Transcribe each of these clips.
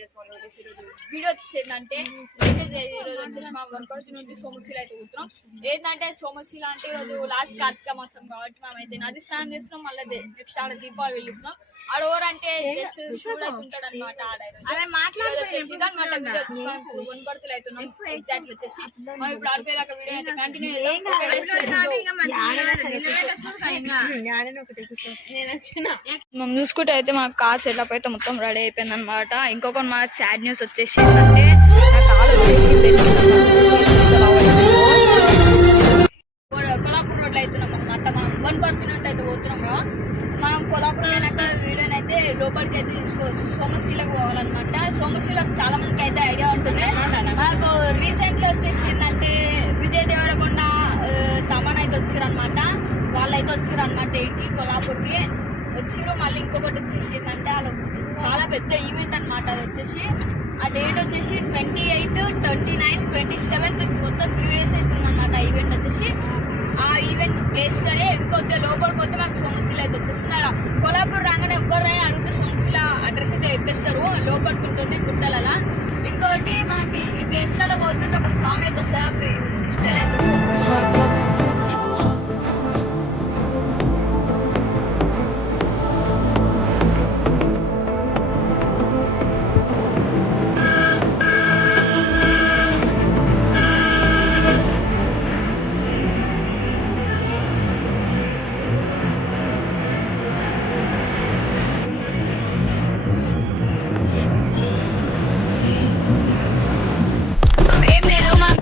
Video వచ్చేసి ఏంటంటే ఈరోజు వచ్చేసి మా వనపర్తి నుండి సోమశిల అయితే కూర్చున్నాం. ఏంటంటే సోమశిల అంటే ఈరోజు లాస్ట్ కార్తీక మాసం కాబట్టి మనం అయితే నది స్నానం చేస్తున్నాం. మళ్ళీ నెక్స్ట్ ఆడ దీపావళి వెళ్తున్నాం. ఆడ ఓరంటే జస్ట్ ఉంటాడు అనమాట. వనపర్తిలో అవుతున్నాం. ఎగ్జాక్ట్ వచ్చేసి మనం ఇప్పుడు ఆడిపోయాక వీడియో అయితే కంటిన్యూ మనం చూసుకుంటే అయితే మా కార్ సెటప్ అయితే మొత్తం రెడీ అయిపోయింది అనమాట. ఇంకొక మా సాడ్ న్యూస్ వచ్చేసి ఏంటంటే నా కాల్ కొల్లాపూర్ రోడ్లో అవుతున్నాం అనమాట. మనం వనపర్తి నుండి అయితే పోతున్నాం కదా. మనం కొల్లాపూర్ అయినాక వీడియోని అయితే లోపలికి అయితే తీసుకోవచ్చు. సోమశిలకు పోవాలన్నమాట. సోమశిలకు చాలా మందికి అయితే ఐడియా ఉంటుంది. నాకు రీసెంట్లీ వచ్చేసి ఏంటంటే విజయ్ దేవరకొండ తమన్ అయితే వచ్చారు అనమాట. వాళ్ళైతే వచ్చారు అనమాట. ఏంటి కొల్లాపూర్కి వచ్చిర్రు. మళ్ళీ ఇంకొకటి వచ్చేసి ఏంటంటే వాళ్ళు చాలా పెద్ద ఈవెంట్ అనమాట. అది వచ్చేసి ఆ డేట్ వచ్చేసి 28, 29, 27 మొత్తం 3 days అవుతుంది అనమాట. ఈవెంట్ వచ్చేసి ఆ ఈవెంట్ ప్లేస్లోనే ఇంకొద్ది లోపలికి వస్తే మాకు సోమశిల అయితే వచ్చేస్తున్నారు. కొల్లాపూర్ రాగానే ఎవరైనా అడిగితే సోమశిల అడ్రస్ అయితే చెప్పేస్తారు. లోపలికి ఉంటుంది గుట్టలలో. ఇంకోటి మనకి ఈ ప్లేస్లలో పోతుంటే ఒక సాంగ్ అయితే వస్తుంది.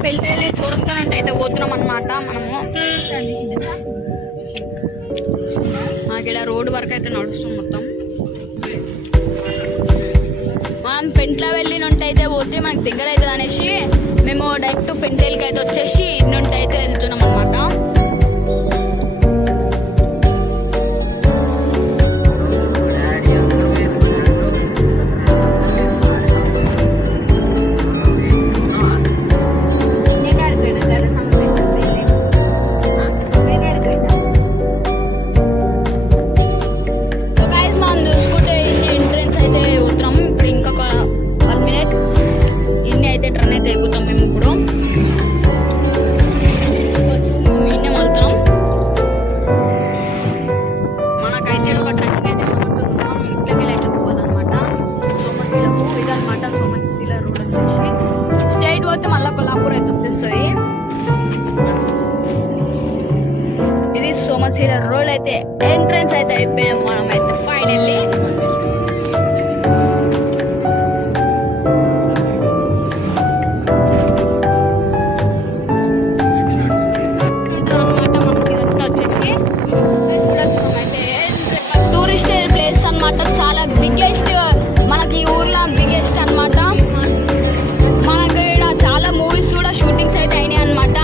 పెళ్ళి చూడస్తానంటే అయితే పోతున్నాం అనమాట. మనము మాకు ఇక్కడ రోడ్డు వరకు అయితే నడుస్తుంది మొత్తం. మనం పెంట్లో వెళ్ళినట్టు అయితే పోతే మనకు దగ్గర అవుతుంది అనేసి మేము డైరెక్ట్ పెంటేళ్ళకి అయితే వచ్చేసి ఇన్నుంటి అయితే వెళ్తున్నాం అనమాట. మళ్ళా కొల్లాపూర్ అయితే వచ్చేస్తుంది. ఇది సోమశిల రోడ్ అయితే ఎంట్రన్స్ అయితే అయిపోయాం మనం అయితే ఫైనల్లీ. అనమాట మనకి ఇదంతా వచ్చేసి అయితే టూరిస్ట్ ప్లేస్ అనమాట. చాలా బిగ్గెస్ట్ మనకి ఊర్లో బిగ్గెస్ట్ అనమాట. చాలా మూవీస్ కూడా షూటింగ్స్ అయితే అయినాయి అనమాట.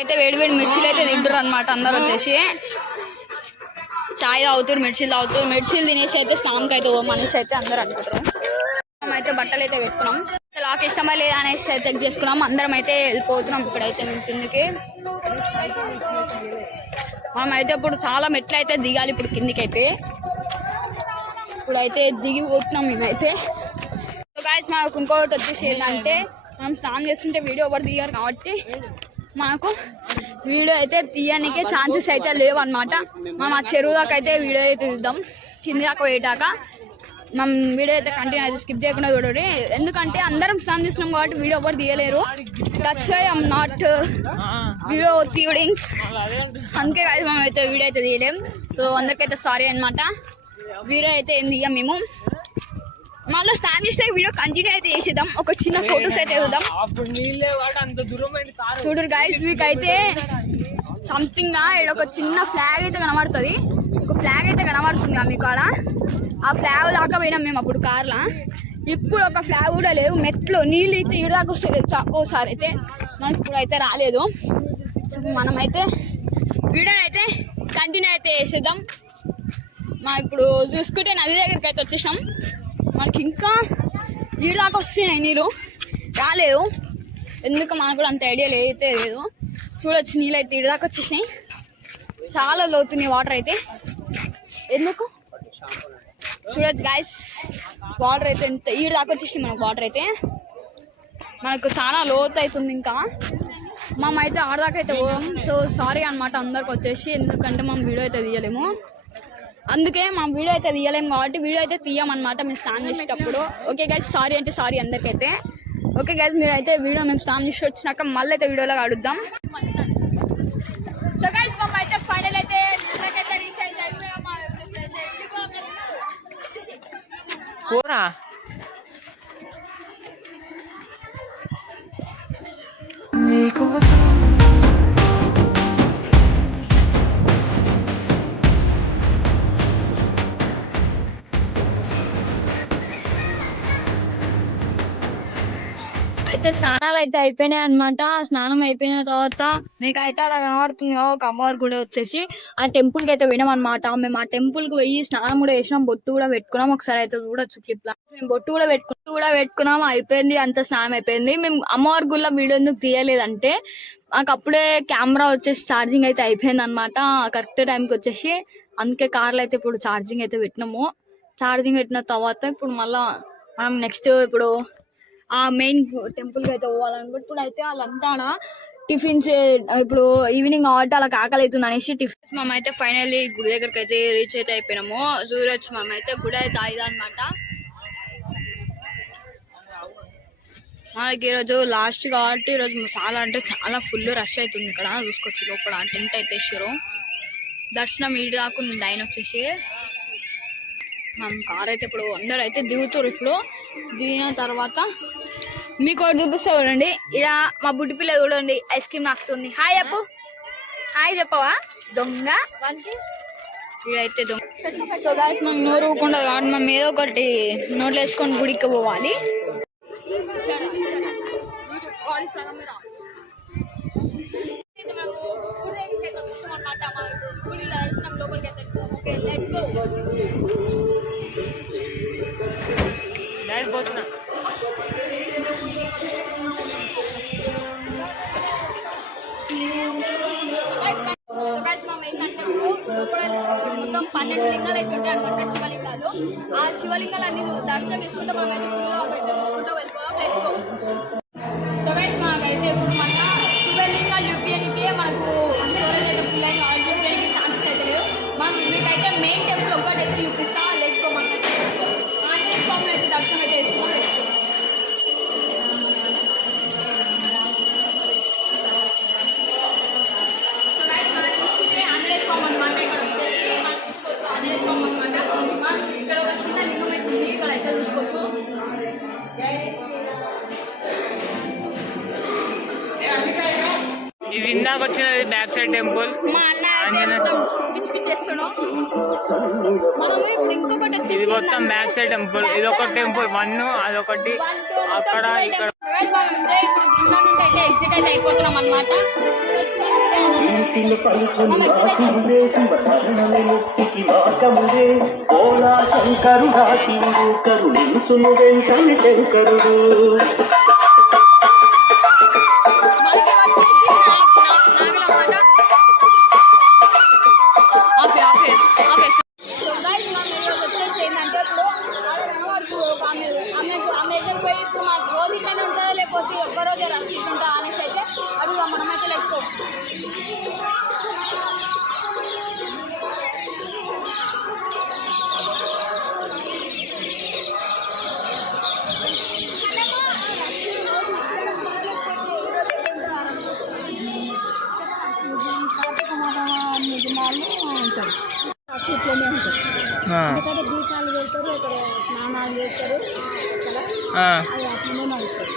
అయితే వేడి వేడి మిర్చిలు అయితే తింటారు అనమాట అందరు వచ్చేసి. చాయ్ తాగుతారు, మిర్చిలు తాగుతారు. మిర్చిలు తినేసి అయితే స్నానంకి అయితే మనిషి అయితే అందరు అనుకుంటారు. అయితే బట్టలు అయితే పెట్టుకున్నాం. లాక్ ఇష్టమా లేదా అనేసి అయితే చెక్ చేసుకున్నాం. అందరం అయితే వెళ్ళిపోతున్నాం. ఇప్పుడైతే మేము కిందికి మనం అయితే ఇప్పుడు చాలా మెట్లు అయితే దిగాలి ఇప్పుడు కిందికి అయితే. ఇప్పుడైతే దిగిపోతున్నాం మేమైతే. సో గాయ్స్ మాకు ఇంకొకటి వచ్చేసి ఏంటంటే మనం స్నానం చేస్తుంటే వీడియో ఎవరు దిగారు కాబట్టి మనకు వీడియో అయితే తీయడానికి ఛాన్సెస్ అయితే లేవు అనమాట. మనం ఆ చెరువు దాకా అయితే వీడియో అయితే తీద్దాం. కింది దాకా పోయేటాక మనం వీడియో అయితే కంటిన్యూ అయితే స్కిప్ చేయకుండా చూడండి. ఎందుకంటే అందరం స్నానం చేస్తున్నాం కాబట్టి వీడియో ఎవరు తీయలేరు. That's why I'm not video తీయడింగ్స్. అందుకే కాదు మనం అయితే వీడియో అయితే తీయలేం. సో అందరికైతే సారీ అనమాట. వీడియో అయితే ఏం తీయం మేము. మళ్ళీ స్నానం చేస్తే వీడియో కంటిన్యూ అయితే చేసేద్దాం. ఒక చిన్న ఫొటోస్ అయితే చూద్దాం. చూడరు గైస్ మీకైతే సంథింగ్ గా ఒక చిన్న ఫ్లాగ్ అయితే కనబడుతుంది. ఒక ఫ్లాగ్ అయితే కనబడుతుంది మీకు ఆడ. ఆ ఫ్లాగ్ దాకా పోయినాం మేము అప్పుడు కార్లా. ఇప్పుడు ఒక ఫ్లాగ్ కూడా లేదు. మెట్లు నీళ్ళు అయితే ఈడ దాకా వస్తుంది ఓసారి అయితే. మనకి ఇప్పుడు అయితే రాలేదు. సో మనమైతే వీడియో అయితే కంటిన్యూ అయితే చేసేద్దాం. మా ఇప్పుడు చూసుకుంటే నది దగ్గరికి అయితే వచ్చేసాం. మనకి ఇంకా ఈడ దాకా వస్తున్నాయి నీళ్ళు, రాలేదు. ఎందుకు మనకు కూడా అంత ఐడియా అయితే లేదు. చూడొచ్చు నీళ్ళు అయితే ఈడ దాకా వచ్చేసినాయి. చాలా లోతున్నాయి వాటర్ అయితే. ఎందుకు చూడొచ్చు గాయస్ వాటర్ అయితే ఎంత ఈడ దాకా వచ్చేసింది మనకు వాటర్ అయితే. మనకు చాలా లోతు అవుతుంది. ఇంకా మేమైతే ఆడదాకా అయితే పోదాం. సో సారీ అనమాట అందరికి వచ్చేసి. ఎందుకంటే మనం వీడియో అయితే తీయలేము. అందుకే మా వీడియో అయితే తీయలేము కాబట్టి వీడియో అయితే తీయమన్నమాట మేము స్నానం చేసేటప్పుడు. ఓకే గైస్ సారీ అంటే సారీ అందరికైతే. ఓకే గైస్ మీరు అయితే వీడియో మేము స్నానం చేసి వచ్చినాక మళ్ళీ అయితే వీడియోలో అడుగుదాం. సో గైస్ మేము అయితే ఫైనల్ అయితే రీచ్ అయితే అయితే స్నానాలు అయితే అయిపోయినాయి అనమాట. స్నానం అయిపోయిన తర్వాత మీకు అయితే అలా కనబడుతుంది ఒక అమ్మవారి గుడి వచ్చేసి. ఆ టెంపుల్ కి అయితే పోయినాం అనమాట. మేము ఆ టెంపుల్ కి పోయి స్నానం కూడా చేసినాం, బొట్టు కూడా పెట్టుకున్నాం. ఒకసారి అయితే చూడొచ్చు క్లిప్ లా. మేము బొట్టు కూడా పెట్టుకున్నాం. అయిపోయింది అంత స్నానం అయిపోయింది. మేము అమ్మవారి గుడిలో వీడియో ఎందుకు తీయలేదంటే మాకు అప్పుడే కెమెరా వచ్చేసి ఛార్జింగ్ అయితే అయిపోయింది అనమాట కరెక్ట్ టైంకి వచ్చేసి. అందుకే కార్లో అయితే ఇప్పుడు ఛార్జింగ్ అయితే పెట్టినాము. ఛార్జింగ్ పెట్టిన తర్వాత ఇప్పుడు మళ్ళా మనం నెక్స్ట్ ఇప్పుడు ఆ మెయిన్ టెంపుల్ కి అయితే పోవాలనుకుంటే ఇప్పుడు అయితే వాళ్ళంతా టిఫిన్స్ ఇప్పుడు ఈవినింగ్ ఆట అలా ఆకలి అవుతుంది అనేసి టిఫిన్స్ మేమైతే ఫైనల్లీ గుడి దగ్గరికి అయితే రీచ్ అయితే అయిపోయినాము. చూడొచ్చు మేమైతే గుడి అయితే ఆయిదా అనమాట. మనకి ఈరోజు లాస్ట్ కాబట్టి ఈరోజు చాలా అంటే చాలా ఫుల్ రష్ అవుతుంది. ఇక్కడ చూసుకోవచ్చు లోపల టెంట్ అయితే వేసారు. దర్శనం ఈడు దాకుంది లైన్ వచ్చేసి. మనం కార్ అయితే ఇప్పుడు అందరూ అయితే దిగుతారు. ఇప్పుడు దిగిన తర్వాత మీకు ఒకటి చూపిస్తా చూడండి. ఇలా మా బుడ్డి పిల్ల చూడండి ఐస్ క్రీమ్ నాకుతుంది. హాయ్ చెప్పు, హాయ్ చెప్పవా దొంగ. ఇదైతే దొంగ. సో గాయ్స్ మనం నోరు ఊకుండా కాబట్టి మనం ఏదో ఒకటి నోట్లు వేసుకొని గుడికి పోవాలి. మొత్తం 12 లింగాలు అయితే ఉంటాయి అనమాట, శివలింగాలు. ఆ శివలింగాలు అన్ని దర్శనం చేసుకుంటే మనం అయితే ఫుల్ అయితే చూసుకుంటూ వెళ్ళిపోదాం. లేచుకో. సో గైస్ మనకైతే ఇప్పుడు మన 12 లింగాలు చూపించడానికే మనకు స్టోరేజ్ అయితే ఫుల్ అయింది. ఆల్ చూపించడానికి ఛాన్సెస్ అయితే లేవు. మనం మీకైతే మెయిన్ టెంపుల్ ఒక్కటైతే చూపిస్తా. లేచుకో. మనకైతే ఆంజనేయ స్వామి అయితే దర్శనం అయితే చేసుకుంటూ లేచుకో. ఇది ఇందాక వచ్చినది బ్యాక్ సైడ్ టెంపుల్. మా అన్న పిచ్చేస్తాడు. ఇది మొత్తం బ్యాక్ సైడ్ టెంపుల్. ఇది ఒక టెంపుల్ 1, అదొకటి అక్కడ ఇక్కడ. ఎగ్జిట్ అయితే అయిపోతున్నాం అనమాట. మనకి వచ్చేసి నాగలమాట. వచ్చేసి ఏంటంటే ఇప్పుడు ఆమె దగ్గర పోయి ఇప్పుడు మాకు రోజు ఇట్లనే ఉంటుందా లేకపోతే ఒక్కరోజే రష్ ఉంటుందా అనేసి అయితే అడుగుదాం. మనమైతే లెక్కో ఇట్లనే ఉంటుంది. ఎందుకంటే దీపాలు పెడతారు, ఇక్కడ స్నానాలు చేస్తారు కదా, అది అట్లనే నడుస్తారు.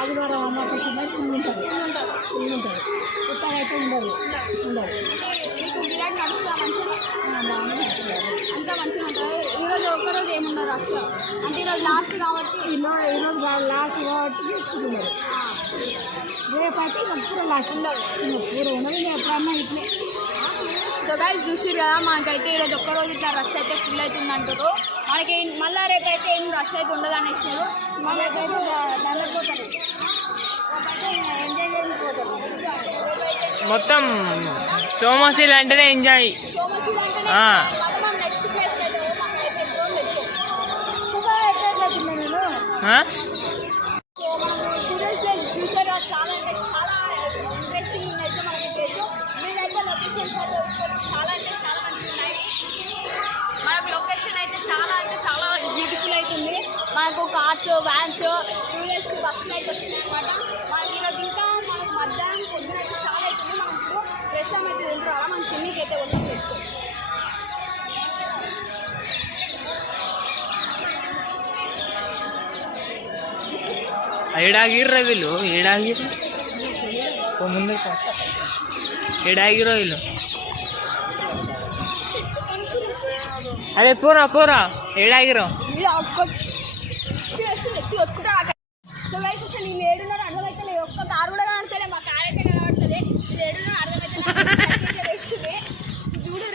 ఆదివారం అమ్మకం ఫుల్ ఉంటుంది, ఫుల్ ఉంటుంది. కొత్తగా అయితే ఉండదు. అంతా మంచిగా ఉంటుంది. ఈరోజు ఒక్కరోజు ఏమున్నారు రష్ అంటే ఈరోజు లాస్ట్ కాబట్టి ఈరోజు లాస్ట్ కాబట్టి తీసుకుంటున్నారు. రేపైతే పూర లాస్ట్ ఉండదు, పూర ఉండదు. ఎప్పుడన్నా ఇట్లే. సో గైస్ చూసిరు కదా, మనకైతే ఈరోజు ఒక్కరోజు ఇట్లా రష్ అయితే ఫుల్ అవుతుంది అంటారు. మనకి మళ్ళీ రేపైతే ఏం రష్ అయితే ఉండదు అనేసారు. మనకైతే దండపోతారు, ఎంజాయ్ చేసిపోతారు. మొత్తం సోమశిల అంటేనే ఎంజాయ్. సోమశిల అంటే మనం నెక్స్ట్ ప్లేస్ అయితే మనకైతే డ్రోన్ తెచ్చు. సో మనం టూరిస్ట్ ప్లేస్ చూసారు, చాలా అంటే చాలా ఇంట్రెస్టింగ్ అయితే మనకి తెలుసు. మీరైతే లొకేషన్స్ అయితే చాలా అంటే చాలా మంచిగా ఉన్నాయి. మనకు లొకేషన్ అయితే చాలా అంటే చాలా బ్యూటిఫుల్ అవుతుంది. మనకు కార్స్, వ్యాన్స్, టూరిస్ట్ బస్సులు అయితే వస్తున్నాయి అనమాట. మనకి ఈరోజు ఇంకా మనకు మధ్యాహ్నం పొద్దున అయితే చాలా అవుతుంది. మనం ఇప్పుడు ప్రస్తుతం అయితే తింటారు అలా మనం తిన్నీకైతే వస్తాం తెచ్చు. ఏడాగిర్రా వీళ్ళు, ఏడాగిరు ముందు ఏడాగిరో వీళ్ళు. అదే పోరా పోరా ఏడాగిరో. సో గైస్ అసలు వీళ్ళు ఏడున్నారు అర్థమైతే లేదు. ఒక్క కారు కూడా కనబడతలే, మా కార్ అయితే కనబడతలే. వీళ్ళు ఏడున్నారు అర్థమైతే వస్తుంది. చూడు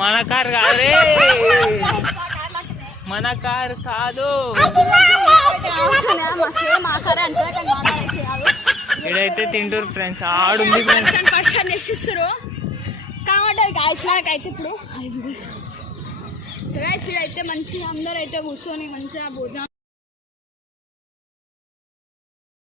మన కారు కాదు, మన కారు కాదు. ఇడైతే తింటారు ఫ్రెండ్స్, ఆడుంది ఫ్రెండ్స్. పర్సన్ చేసిస్తారు కాబట్టి గాయస్ మనకైతే ఇప్పుడు సో గాయస్ ఇదైతే మంచిగా అందరూ అయితే కూర్చొని మంచిగా భోజనం